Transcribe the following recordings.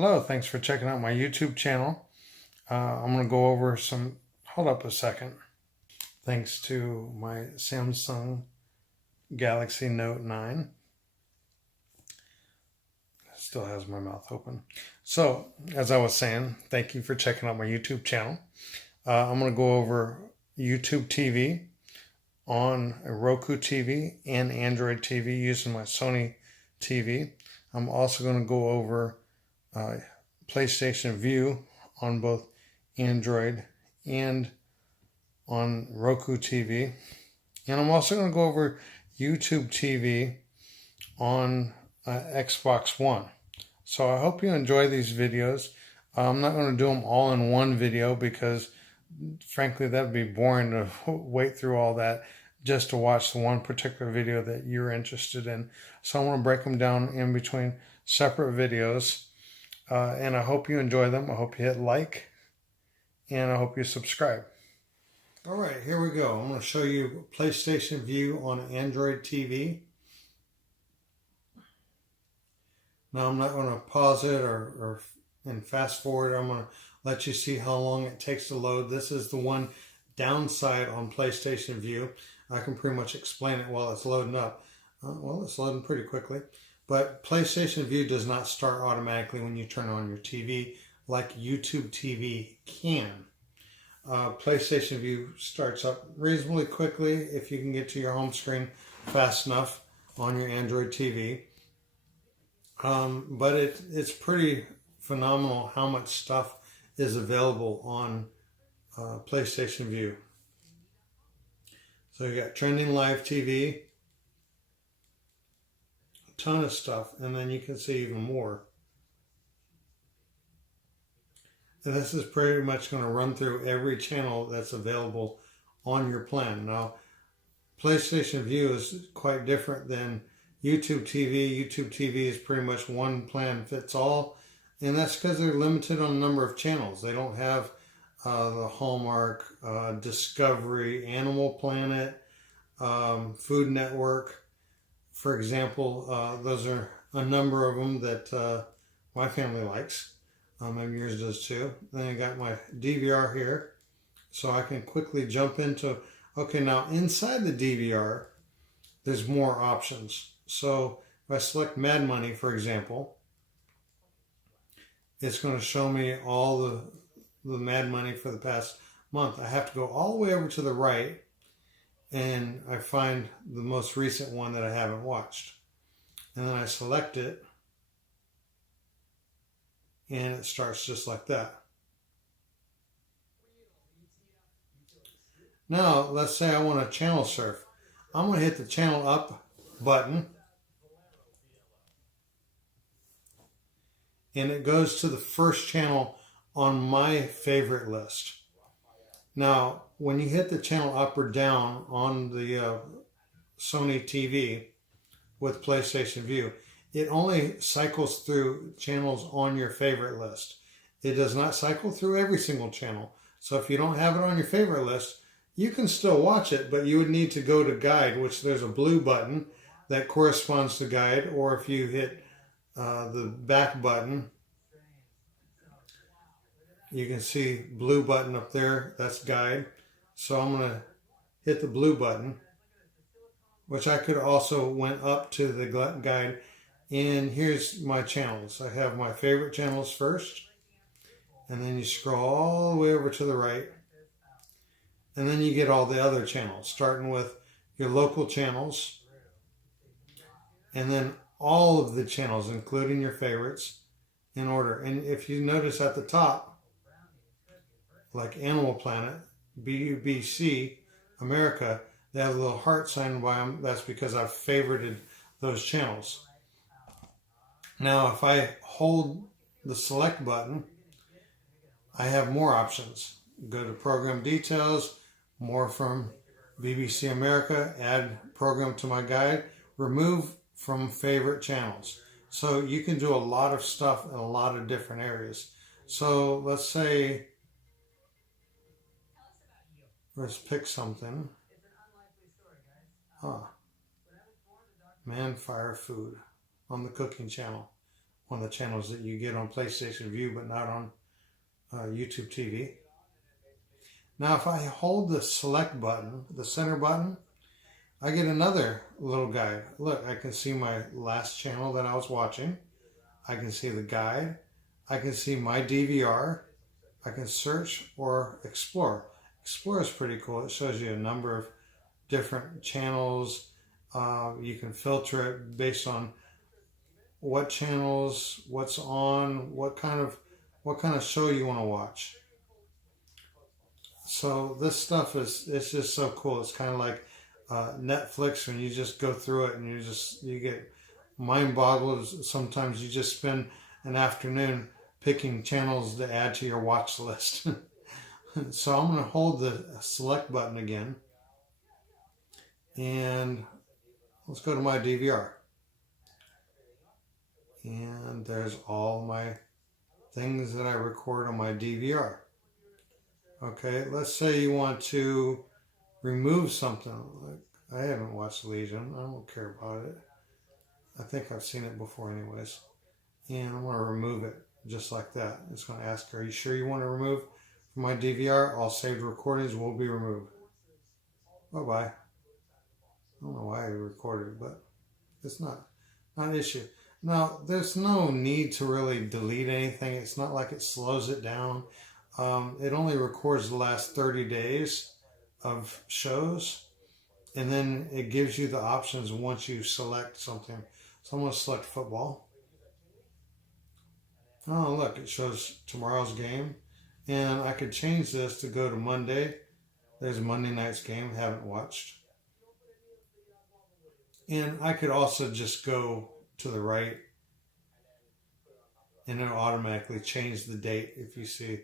Hello, thanks for checking out my YouTube channel. I'm going to go over hold up a second. Thanks to my Samsung Galaxy Note 9. Still has my mouth open. So, as I was saying, thank you for checking out my YouTube channel. I'm going to go over YouTube TV on a Roku TV and Android TV using my Sony TV. I'm also going to go over PlayStation View on both Android and on Roku TV. And I'm also going to go over YouTube TV on Xbox One. So I hope you enjoy these videos. I'm not going to do them all in one video because frankly that'd be boring to wait through all that just to watch the one particular video that you're interested in. So I want to break them down in between separate videos. And I hope you enjoy them. I hope you hit like, and I hope you subscribe. All right, here we go. I'm going to show you PlayStation View on Android TV. Now I'm not going to pause it and fast forward. I'm going to let you see how long it takes to load. This is the one downside on PlayStation View. I can pretty much explain it while it's loading up. Well, it's loading pretty quickly. But PlayStation View does not start automatically when you turn on your TV like YouTube TV can. PlayStation View starts up reasonably quickly if you can get to your home screen fast enough on your Android TV. But it's pretty phenomenal how much stuff is available on PlayStation View. So you got trending live TV, ton of stuff, and then you can see even more. And this is pretty much going to run through every channel that's available on your plan. Now, PlayStation View is quite different than YouTube TV. YouTube TV is pretty much one plan fits all, and that's because they're limited on the number of channels. They don't have the Hallmark, Discovery, Animal Planet, Food Network. For example, those are a number of them that my family likes. Maybe yours does too. Then I got my DVR here, so I can quickly jump into, okay, now inside the DVR, there's more options. So if I select Mad Money, for example, it's going to show me all the Mad Money for the past month. I have to go all the way over to the right, and I find the most recent one that I haven't watched. And then I select it, and it starts just like that. Now, let's say I want to channel surf. I'm going to hit the channel up button, and it goes to the first channel on my favorite list. Now, when you hit the channel up or down on the Sony TV with PlayStation View, it only cycles through channels on your favorite list. It does not cycle through every single channel. So if you don't have it on your favorite list, you can still watch it, but you would need to go to guide, which there's a blue button that corresponds to guide, or if you hit the back button, you can see blue button up there, that's guide. So I'm going to hit the blue button, which I could also went up to the guide. And here's my channels. I have my favorite channels first, and then you scroll all the way over to the right, and then you get all the other channels, starting with your local channels, and then all of the channels, including your favorites, in order. And if you notice at the top, like Animal Planet, BBC, America, they have a little heart sign by them. That's because I've favorited those channels. Now, if I hold the select button, I have more options. Go to program details, more from BBC America, add program to my guide, remove from favorite channels. So you can do a lot of stuff in a lot of different areas. So let's say, let's pick something. Man, Fire, Food on the cooking channel. one of the channels that you get on PlayStation View, but not on YouTube TV. Now, if I hold the select button, the center button, I get another little guide. Look, I can see my last channel that I was watching. I can see the guide. I can see my DVR. I can search or explore. Explore is pretty cool. It shows you a number of different channels. You can filter it based on what channels, what's on, what kind of show you want to watch. So this stuff it's just so cool. It's kind of like Netflix, when you just go through it and you get mind boggled. Sometimes you just spend an afternoon picking channels to add to your watch list. So I'm going to hold the select button again, and let's go to my DVR. And there's all my things that I record on my DVR. Okay, let's say you want to remove something. Like, I haven't watched Legion. I don't care about it. I think I've seen it before anyways. And I'm going to remove it just like that. It's going to ask, are you sure you want to remove from my DVR? All saved recordings will be removed. Bye-bye. I don't know why I recorded it, but it's not an issue. Now, there's no need to really delete anything. It's not like it slows it down. It only records the last 30 days of shows, and then it gives you the options once you select something. So I'm going to select football. Oh, look, it shows tomorrow's game, and I could change this to go to Monday. There's Monday night's game, haven't watched. And I could also just go to the right, and it'll automatically change the date if you see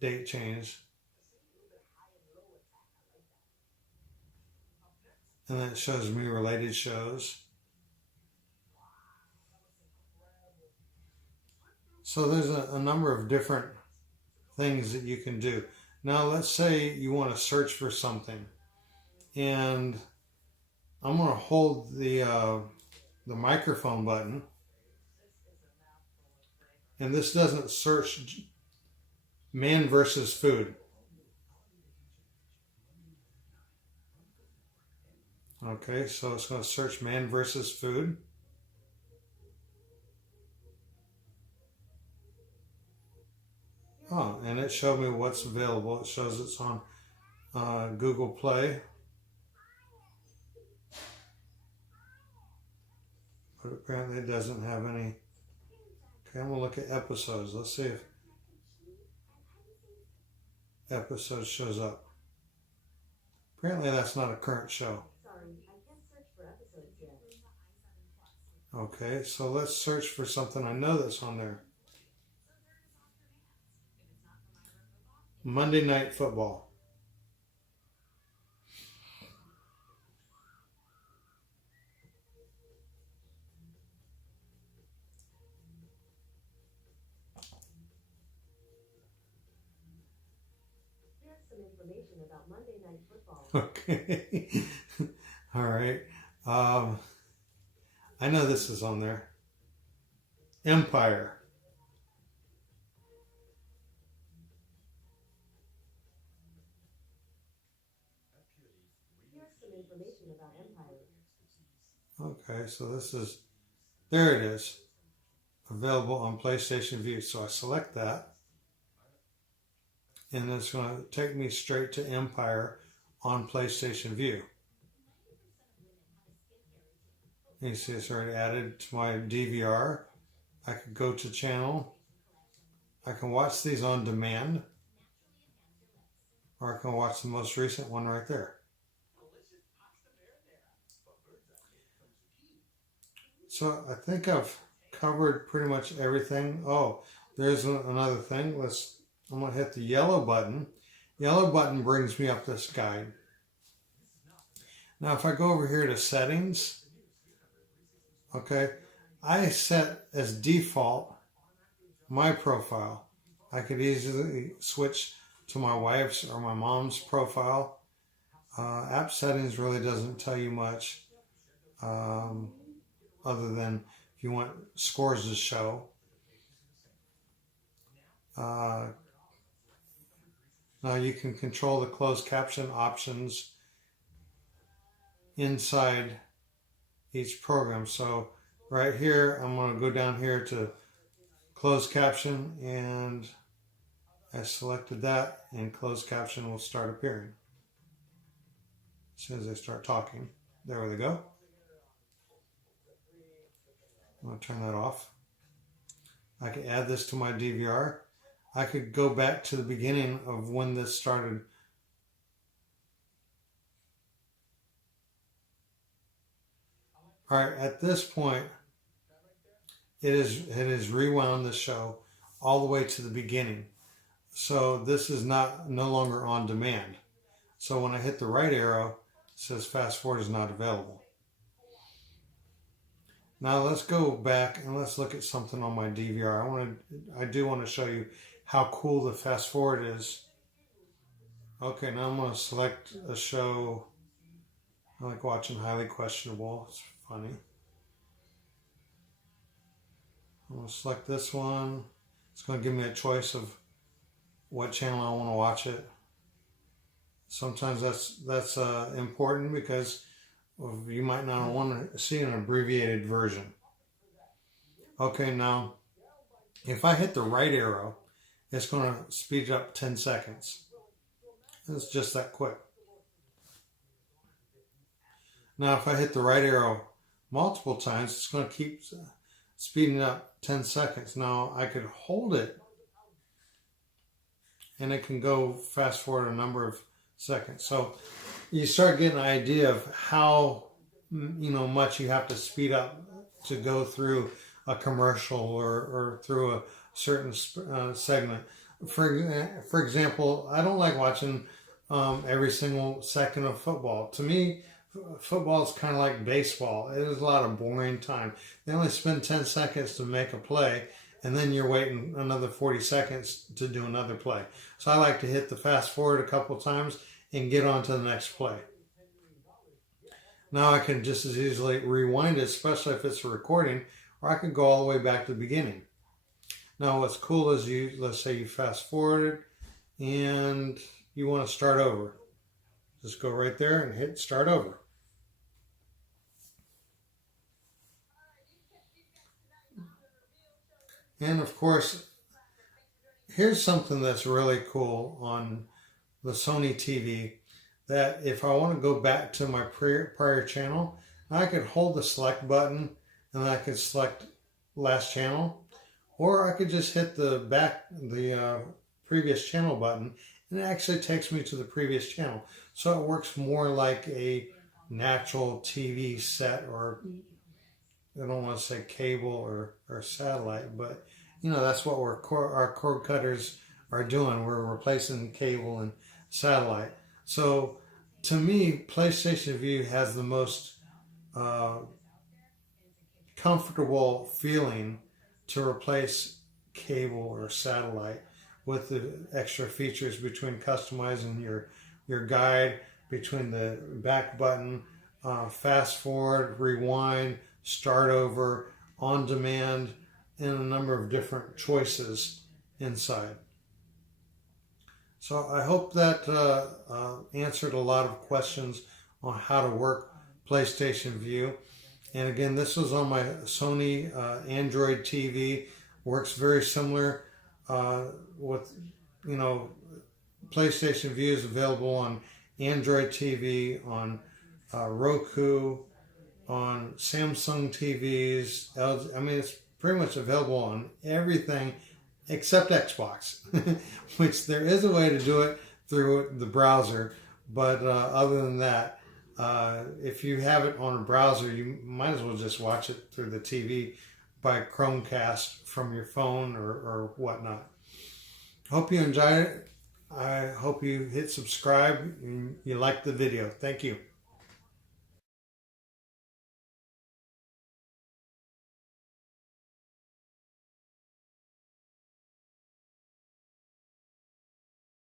the date change. And then it shows me related shows. So there's a number of different things that you can do. Now let's say you want to search for something, and I'm going to hold the microphone button, and this doesn't search man versus food. Okay, so it's going to search man versus food. Oh, and it showed me what's available. It shows it's on Google Play. But apparently it doesn't have any. Okay, I'm going to look at episodes. Let's see if episodes shows up. Apparently that's not a current show. Sorry, I can't search for episodes yet. Okay, so let's search for something I know that's on there. Monday Night Football. Here's some information about Monday Night Football. Okay. All right. I know this is on there. Empire. Here's some information about Empire. Okay, so this is, there it is. Available on PlayStation View. So I select that, and it's going to take me straight to Empire on PlayStation View. You see it's already added to my DVR. I could go to channel. I can watch these on demand, or I can watch the most recent one right there. So I think I've covered pretty much everything. Oh, there's another thing. I'm going to hit the yellow button. Yellow button brings me up this guide. Now if I go over here to settings, okay, I set as default my profile. I could easily switch to my wife's or my mom's profile. App settings really doesn't tell you much, other than if you want scores to show. Now you can control the closed caption options inside each program. So right here, I'm going to go down here to closed caption, and I selected that, and closed caption will start appearing as soon as I start talking. There we go. I'm going to turn that off. I can add this to my DVR. I could go back to the beginning of when this started. All right, at this point, it is rewound the show all the way to the beginning. So this is no longer on demand. So when I hit the right arrow, it says fast forward is not available. Now let's go back and let's look at something on my DVR. I do want to show you how cool the fast forward is. Okay, now I'm going to select a show. I like watching Highly Questionable. It's funny. I'm going to select this one. It's going to give me a choice of what channel I want to watch it. Sometimes that's important because you might not want to see an abbreviated version. Okay, now if I hit the right arrow, it's going to speed up 10 seconds. It's just that quick. Now if I hit the right arrow multiple times, it's going to keep speeding up 10 seconds. Now I could hold it and it can go fast forward a number of seconds. So you start getting an idea of how much you have to speed up to go through a commercial or through a certain segment. For example, I don't like watching every single second of football. To me, football is kind of like baseball. It is a lot of boring time. They only spend 10 seconds to make a play, and then you're waiting another 40 seconds to do another play. So I like to hit the fast forward a couple times and get on to the next play. Now I can just as easily rewind it, especially if it's a recording, or I can go all the way back to the beginning. Now what's cool is let's say you fast forwarded and you want to start over. Just go right there and hit start over. And of course, here's something that's really cool on the Sony TV, that if I want to go back to my prior channel, I could hold the select button and I could select last channel, or I could just hit the previous channel button, and it actually takes me to the previous channel. So it works more like a natural TV set, or I don't want to say cable or satellite, but that's what our cord cutters are doing. We're replacing cable and satellite. So to me, PlayStation View has the most comfortable feeling to replace cable or satellite, with the extra features between customizing your guide, between the back button, fast forward, rewind, start over, on demand, and a number of different choices inside. So I hope that answered a lot of questions on how to work PlayStation View. And again, this was on my Sony Android TV. Works very similar with, PlayStation View is available on Android TV, on Roku, on Samsung TVs. It's pretty much available on everything except Xbox, which there is a way to do it through the browser. But other than that, if you have it on a browser, you might as well just watch it through the TV by Chromecast from your phone or whatnot. Hope you enjoyed it. I hope you hit subscribe and you liked the video. Thank you.